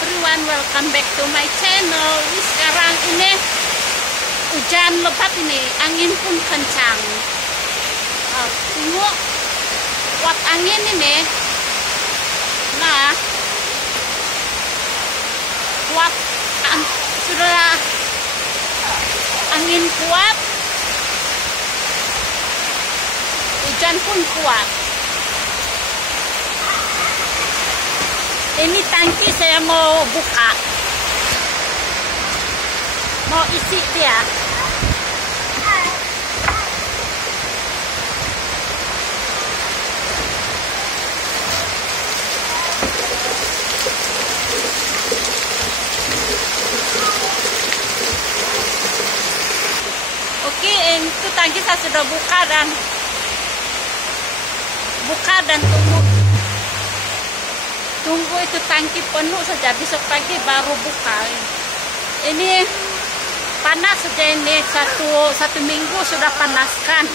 everyone, welcome back to my channel. Sekarang ini hujan lebat ini, angin pun kencang. Tengok kuat angin ini. Nah, kuat sudah angin kuat, hujan pun kuat. Ini tangki saya mau buka, mau isi dia. Oke, itu tangki saya sudah buka dan tunggu itu tangki penuh saja, besok pagi baru buka. Ini panas saja, ini satu minggu sudah panaskan.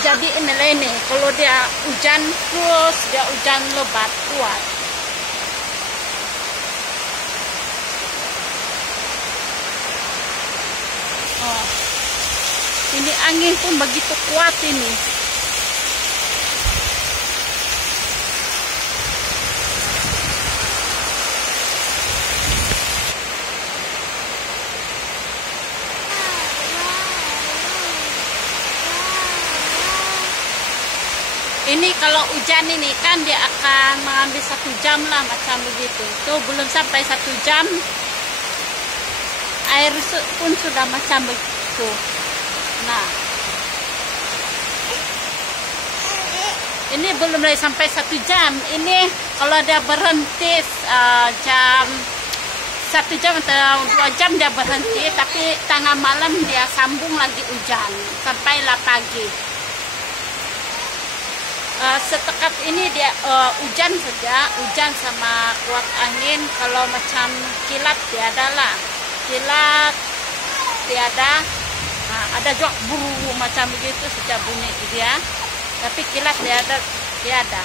Jadi ini kalau dia hujan terus, dia hujan lebat kuat. Oh, ini angin pun begitu kuat ini. Ini kalau hujan ini kan dia akan mengambil 1 jam lah macam begitu. Tuh belum sampai 1 jam, air pun sudah macam begitu. Nah, ini belum lagi sampai 1 jam. Ini kalau dia berhenti jam 1 jam atau 2 jam dia berhenti, tapi tengah malam dia sambung lagi hujan sampailah pagi. Setekat ini dia hujan saja, hujan sama kuat angin. Kalau macam kilat tiada lah, kilat tiada. Nah, ada juga buru macam begitu saja bunyi dia, tapi kilat tiada.